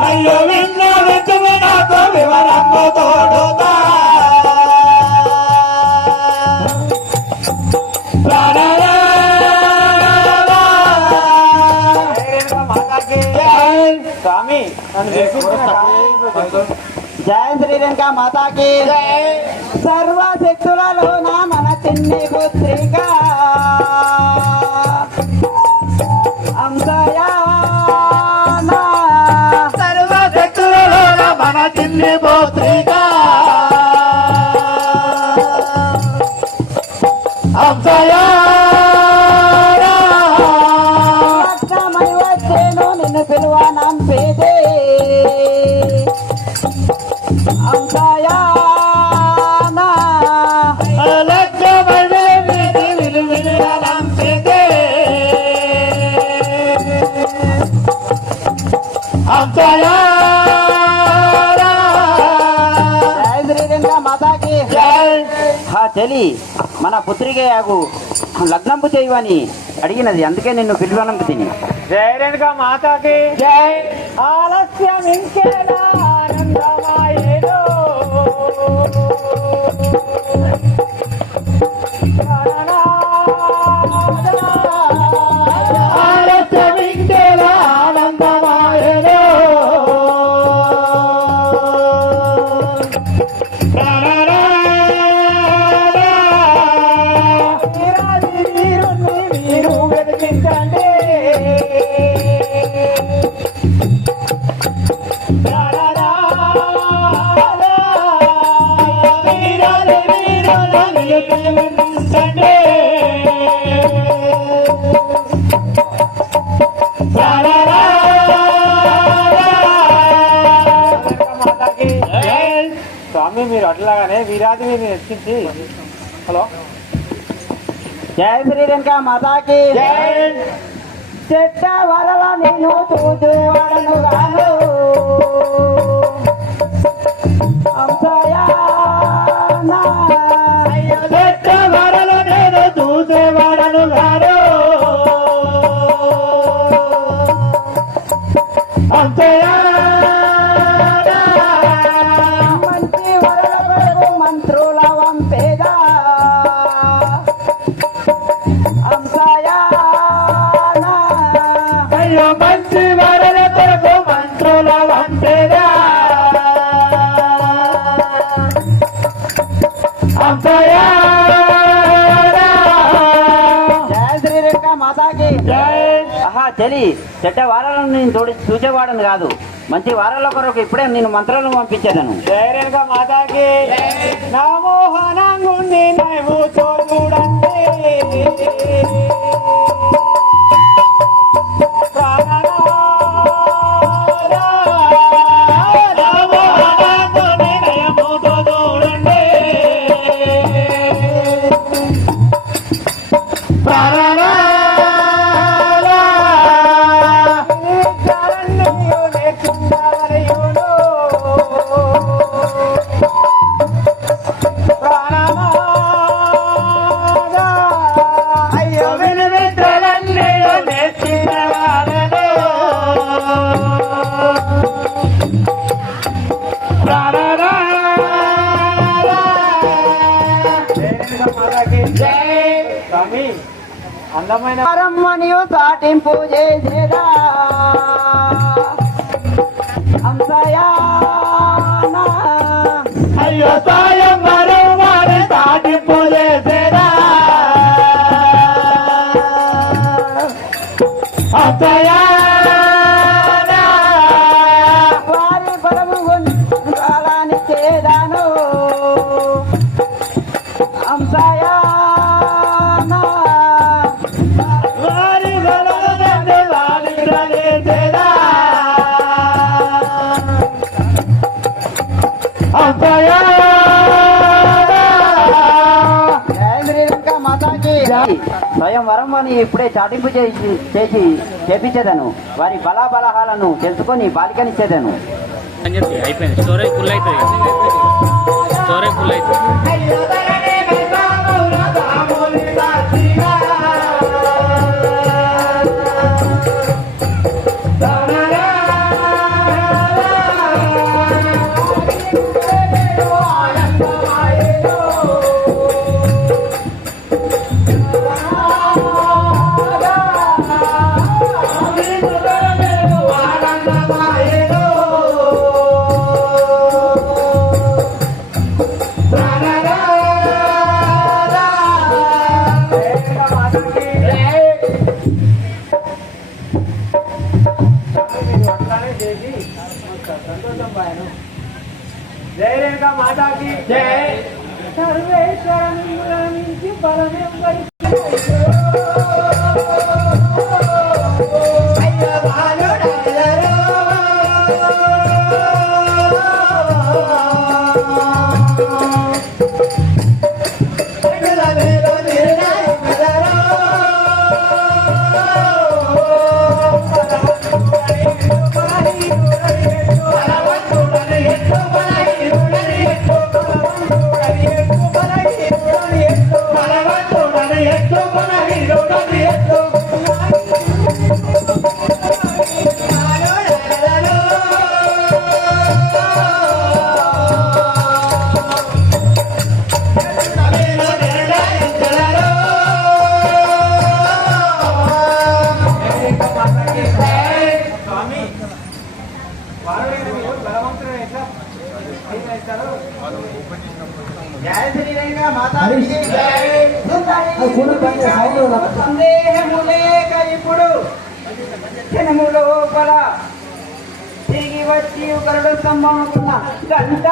అయ్యో విన్నా వింటువు నాతో వివరంగా తోడుతా స్వామి నన్ను పిలిపించిన జయ శ్రీ రేణుకా మాతాకి సర్వశక్తులలో నా మన చిన్ని పుత్రిక. చెలి మన పుత్రికే యాగు లగ్నంపు చేయవని అడిగినది. అందుకే నిన్ను పిలువనంపు తిని. జయ రేణుకా మాతాకి. జై. ఆలస్యం ఇంకేనా? Bye. స్వామి మీరు అట్లాగానే వీరాది వీరిని హెచ్చించి హలో. జయ శ్రీ రేణుకా మాతాకి. చెట్ట వరల నేను చూసేవాడను గాను అయ్యో మంచి వరల కొరకు మంత్రుల వంటేదా. జయ శ్రీ రేణుకా మాతాకి. ఆహా చలి చెడ్డ వారాలను నేను చూసేవాడను కాదు. మంచి వారాల కొరకు ఇప్పుడే నేను మంత్రాలను ధైర్యంగా మాతాకి. నా మోహనంగుండి నవ్వు చూడండి అందమైన రమ్మనియు చాటింపు చేసేదా అంశయానా అయ్యో సాయం మరో వారి సాటింపు చేసేదా వారి స్వయంవరం అని ఇప్పుడే చాటింపు చేసి చేసి చేపించేదాను. వారి బలాబలహాలను తెలుసుకొని బాలికనిచ్చేదాను. అని చెప్పి అయిపోయింది. స్టోరేజ్ ఫుల్ అవుతుంది స్టోరేజ్ ఫుల్ అవుతుంది సందేహము లేక ఇప్పుడు. జనము లోపల తిరిగి వచ్చి ఒకరుడు స్తంభముకున్న గంట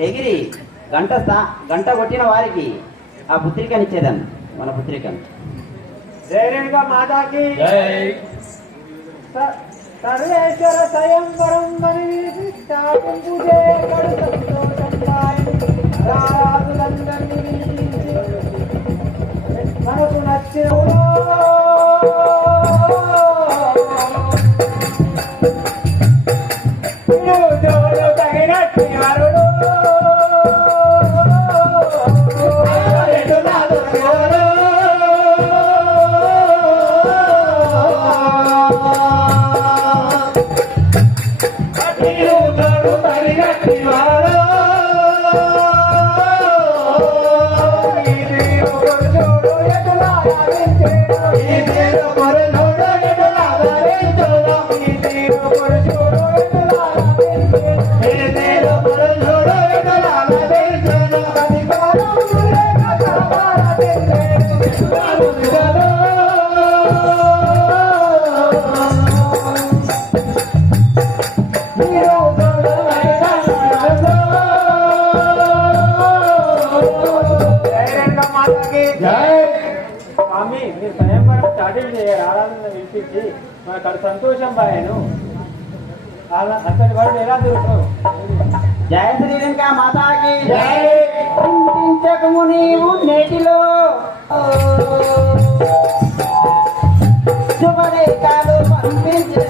ఎగిరి గంట గంట కొట్టిన వారికి ఆ పుత్రికనిచ్చేదాన్ని మన పుత్రికను. రేణుకా మాతాకి. సర్వేశ్వర స్వయంవరం మనకు నచ్చిన స్వామి మీరు స్వయంవరం స్టార్టింగ్ చేయరు ఆరాధన వినిపించి మనకు అక్కడ సంతోషం బాయను అసలు వాడు ఎలా దొరుకుతావు జయ శ్రీలంక మాతాకి చింతించకము నీవు నేటిలో. శుభరేఖలు పంపించాను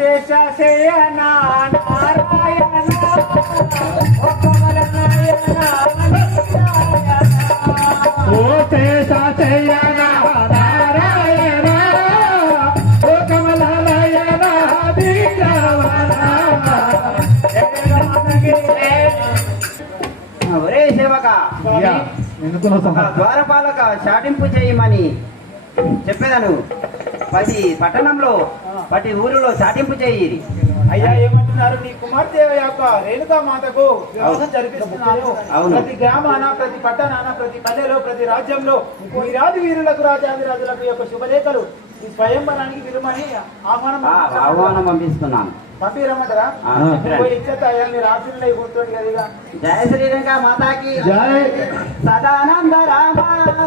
నారాయణ ఓ నారాయణ ఓ ఒరే సేవక ద్వారపాలక చాటింపు చేయమని చెప్పేదాను. ప్రతి పట్టణంలో ప్రతి ఊరిలో చాటింపు చేయి అయ్యా ఏమంటున్నారు? నీ కుమార్తె యొక్క రేణుకా మాతకు వివాహం జరిపిస్తున్నాను. ప్రతి గ్రామాన ప్రతి పట్టణాన ప్రతి పల్లెలో ప్రతి రాజ్యంలో వీరాది వీరులకు రాజాది రాజులకు యొక్క శుభలేఖలు ఈ స్వయంవరానికి విలుమని ఆహ్వానం ఆహ్వానం పంపిస్తున్నాను. పంపిరమ్మంటారా? ఇచ్చేత మీరు ఆశీర్లే కూర్చోండి కదా. జయ శ్రీలంక మాతాకి. జై సదానంద రామ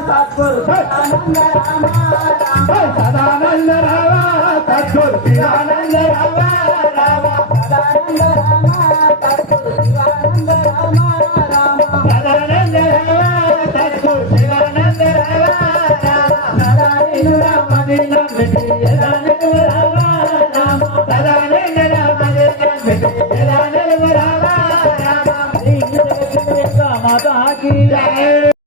సద్గురు. సదానంద రామ సదానంద రామ. తద్గురు శివానంద రామ రామ